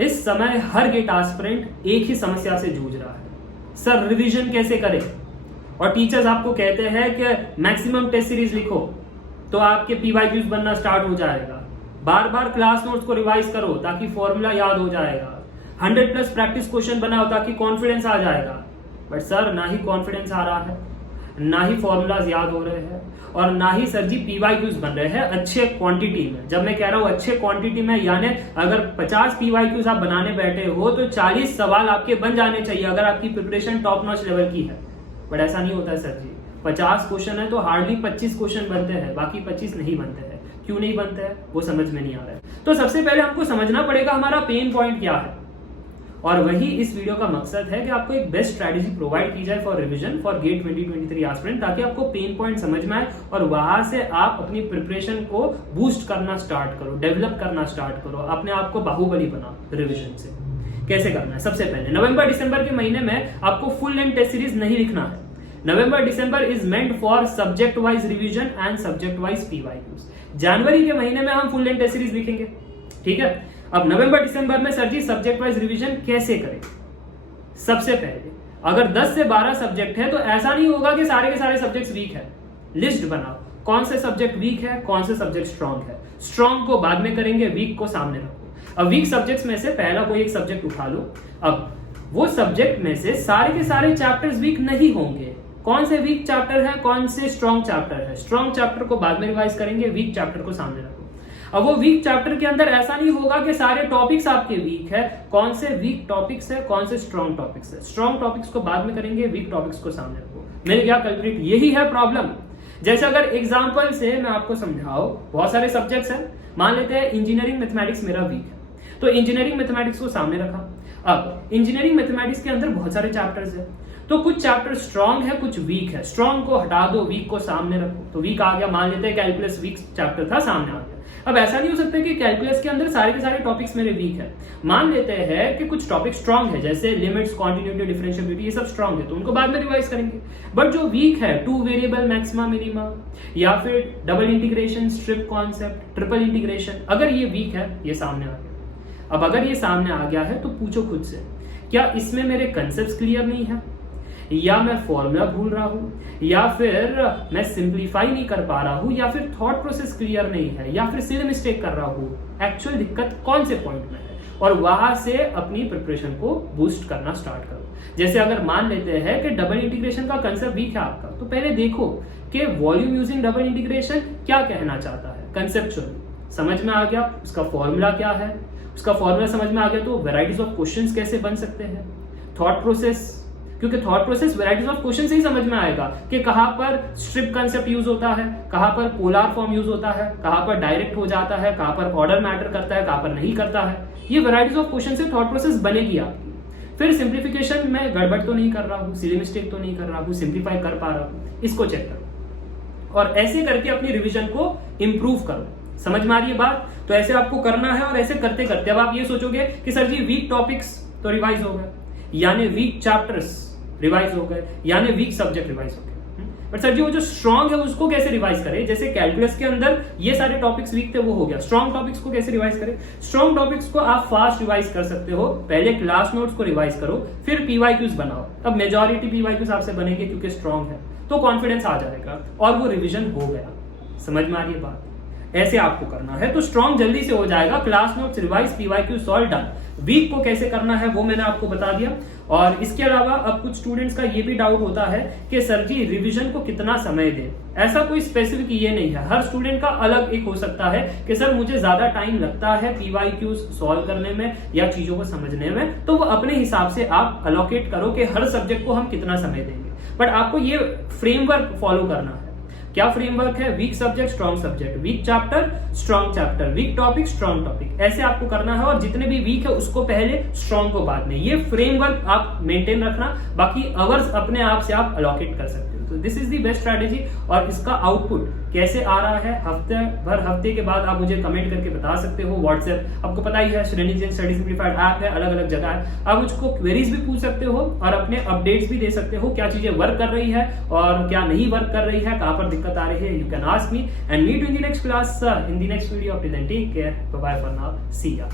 इस समय हर gate aspirant एक ही समस्या से जूझ रहा है, सर रिवीजन कैसे करें। और टीचर्स आपको कहते हैं कि मैक्सिमम टेस्ट सीरीज लिखो तो आपके पीवाईक्यूज बनना स्टार्ट हो जाएगा, बार बार क्लास नोट्स को रिवाइज करो ताकि फॉर्मूला याद हो जाएगा, 100+ प्रैक्टिस क्वेश्चन बनाओ ताकि कॉन्फिडेंस आ जाएगा। बट सर ना ही कॉन्फिडेंस आ रहा है, ना ही फॉर्मूलाज याद हो रहे हैं, और ना ही सर जी पीवाईक्यूज बन रहे हैं अच्छे क्वांटिटी में। जब मैं कह रहा हूं अच्छे क्वांटिटी में, यानी अगर 50 पीवाईक्यूज आप बनाने बैठे हो तो 40 सवाल आपके बन जाने चाहिए अगर आपकी प्रिपरेशन टॉप नॉच लेवल की है। बट ऐसा नहीं होता है सर जी, 50 क्वेश्चन है तो हार्डली 25 क्वेश्चन बनते हैं, बाकी 25 नहीं बनते हैं। क्यों नहीं बनते हैं वो समझ में नहीं आ रहा है। तो सबसे पहले हमको समझना पड़ेगा हमारा पेन पॉइंट क्या है, और वही इस वीडियो का मकसद है कि आपको एक बेस्ट स्ट्रेटेजी प्रोवाइड की जाए for revision for GATE 2023 aspirant, ताकि आपको पेन पॉइंट समझ में आए और वहां से आप अपनी प्रिपरेशन को बूस्ट करना स्टार्ट करो, डेवलप करना स्टार्ट करो, अपने आप को बाहुबली बनाओ रिवीजन से। कैसे करना है? सबसे पहले नवंबर दिसंबर के महीने में आपको फुल लेंथ टेस्ट सीरीज नहीं लिखना है। November December is meant for subject wise revision and subject wise PYQs. जनवरी के महीने में हम फुल लेंथ टेस्ट सीरीज लिखेंगे, ठीक है। अब नवंबर दिसंबर में सर जी सब्जेक्ट वाइज रिवीजन कैसे करें? सबसे पहले अगर 10 से 12 सब्जेक्ट है तो ऐसा नहीं होगा कि सारे के सारे सब्जेक्ट्स वीक है। लिस्ट बनाओ कौन से सब्जेक्ट वीक है, कौन से सब्जेक्ट स्ट्रांग है। स्ट्रांग को बाद में करेंगे, वीक को सामने रखो। अब वीक सब्जेक्ट्स में से पहला कोई एक सब्जेक्ट उठा लो। अब वो सब्जेक्ट में से सारे के सारे चैप्टर्स वीक नहीं होंगे। कौन से वीक चैप्टर है, कौन से स्ट्रॉन्ग चैप्टर है। स्ट्रॉन्ग चैप्टर को बाद में रिवाइज करेंगे, वीक चैप्टर को सामने रखो। अब वो वीक चैप्टर के अंदर ऐसा नहीं होगा कि सारे टॉपिक्स आपके वीक है, कौन से वीक टॉपिक्स है, कौन से स्ट्रॉन्ग टॉपिक्स है। स्ट्रॉन्ग टॉपिक्स को बाद में करेंगे, वीक टॉपिक्स को सामने रखो। मेरे क्या कल्प्रिट, यही है प्रॉब्लम। जैसे अगर एग्जांपल से मैं आपको समझाऊं, बहुत सारे सब्जेक्ट्स हैं, मान लेते हैं इंजीनियरिंग मैथमेटिक्स मेरा वीक है, तो इंजीनियरिंग मैथमेटिक्स को सामने रखा। अब इंजीनियरिंग मैथमेटिक्स के अंदर बहुत सारे चैप्टर्स हैं, तो कुछ चैप्टर स्ट्रॉन्ग है, कुछ वीक है। स्ट्रॉन्ग को हटा दो, वीक को सामने रखो। तो वीक आ गया, मान लेते हैं कैलकुलस वीक चैप्टर था, सामने आ गया। अब ऐसा नहीं हो सकता कि कैलकुलस के अंदर सारे के सारे टॉपिक्स मेरे वीक है। मान लेते हैं कि कुछ टॉपिक स्ट्रॉन्ग है, जैसे लिमिट्स, कॉन्टिन्यूटी, डिफरेंशिएबिलिटी, ये सब स्ट्रॉन्ग है, तो उनको बाद में रिवाइज करेंगे। बट जो वीक है, 2 वेरिएबल मैक्सिमा मिनिमा, या फिर double integration, strip concept, triple integration, अगर ये वीक है, ये सामने आ गया। अब अगर ये सामने आ गया है तो पूछो खुद से, क्या इसमें मेरे कंसेप्ट क्लियर नहीं है, या मैं फॉर्मूला भूल रहा हूं, या फिर मैं सिंप्लीफाई नहीं कर पा रहा हूं, या फिर थॉट प्रोसेस क्लियर नहीं है, या फिर सिली मिस्टेक कर रहा हूं। एक्चुअल दिक्कत कौन से पॉइंट में है, और वहां से अपनी प्रिपरेशन को बूस्ट करना स्टार्ट करो। जैसे अगर मान लेते हैं कि डबल इंटीग्रेशन का कंसेप्ट वीक है आपका, तो पहले देखो कि वॉल्यूम यूजिंग डबल इंटीग्रेशन क्या कहना चाहता है। कंसेप्चुअल समझ में आ गया, उसका फॉर्मूला क्या है, उसका फॉर्मूला समझ में आ गया तो वेराइटीज ऑफ क्वेश्चंस कैसे बन सकते हैं। थॉट प्रोसेस, क्योंकि thought process varieties of question से ही समझ में आएगा कि कहां पर स्ट्रिप कंसेप्ट यूज होता है, कहां पर पोलर फॉर्म यूज होता है, कहां पर डायरेक्ट हो जाता है, कहां पर ऑर्डर मैटर करता है, कहां पर नहीं करता है। ये वेराइटीज ऑफ क्वेश्चन से थॉट प्रोसेस बनेगी आपकी। फिर सिंप्लीफिकेशन में गड़बड़ तो नहीं कर रहा हूं, सिली मिस्टेक तो नहीं कर रहा हूं, सिंप्लीफाई कर पा रहा हूं, इसको चेक करो और ऐसे करके अपनी रिविजन को इंप्रूव करो। समझ में आ रही है बात? तो ऐसे आपको करना है, और ऐसे करते करते अब आप ये सोचोगे कि सर जी वीक टॉपिक्स तो रिवाइज हो गए, यानी वीक चैप्टर्स रिवाइज हो गए, यानी वीक सब्जेक्ट रिवाइज हो गए। बट सर जी वो जो स्ट्रॉन्ग है उसको कैसे रिवाइज करें? जैसे कैलकुलस के अंदर ये सारे टॉपिक्स वीक थे, वो हो गया। स्ट्रॉन्ग टॉपिक्स को कैसे रिवाइज करें? स्ट्रॉन्ग टॉपिक्स को आप फास्ट रिवाइज कर सकते हो। पहले क्लास नोट्स को रिवाइज करो, फिर पीवाईक्यूज बनाओ। अब मेजॉरिटी पीवाईक्यूज आपसे बनेंगे क्योंकि स्ट्रॉन्ग है, तो कॉन्फिडेंस आ जाएगा और वो रिविजन हो गया। समझ में आ रही है बात? ऐसे आपको करना है तो स्ट्रॉन्ग जल्दी से हो जाएगा। Class notes revise, PYQ solve, done. Weak को कैसे करना है वो मैंने आपको बता दिया। और इसके अलावा अब कुछ स्टूडेंट्स का ये भी डाउट होता है कि सर जी रिवीजन को कितना समय दें। ऐसा कोई स्पेसिफिक ये नहीं है, हर स्टूडेंट का अलग एक हो सकता है कि सर मुझे ज्यादा टाइम लगता है पीवाईक्यूज सॉल्व करने में या चीजों को समझने में, तो वो अपने हिसाब से आप अलोकेट करो कि हर सब्जेक्ट को हम कितना समय देंगे। बट आपको ये फ्रेमवर्क फॉलो करना है। क्या फ्रेमवर्क है? Weak subject, strong subject, weak chapter, strong chapter, weak topic, strong topic, ऐसे आपको करना है। और जितने भी वीक है उसको पहले, स्ट्रॉन्ग को बाद में। ये फ्रेमवर्क आप मेंटेन रखना, बाकी अवर्स अपने आप से आप अलोकेट कर सकते हो। तो this is the best strategy. और इसका आउटपुट कैसे आ रहा है हफ्ते के बाद आप मुझे कमेंट करके बता सकते हो। व्हाट्सएप आपको पता ही है, श्रेणी जैन स्टडी सिंप्लीफाइड ऐप है, अलग अलग जगह है। आप मुझको क्वेरीज भी पूछ सकते हो और अपने अपडेट्स भी दे सकते हो, क्या चीजें वर्क कर रही है और क्या नहीं वर्क कर रही है, कहां पर दिक्कत आ रही है। You can ask me and meet in the next class in the next video. Till then take care, bye bye for now, see या।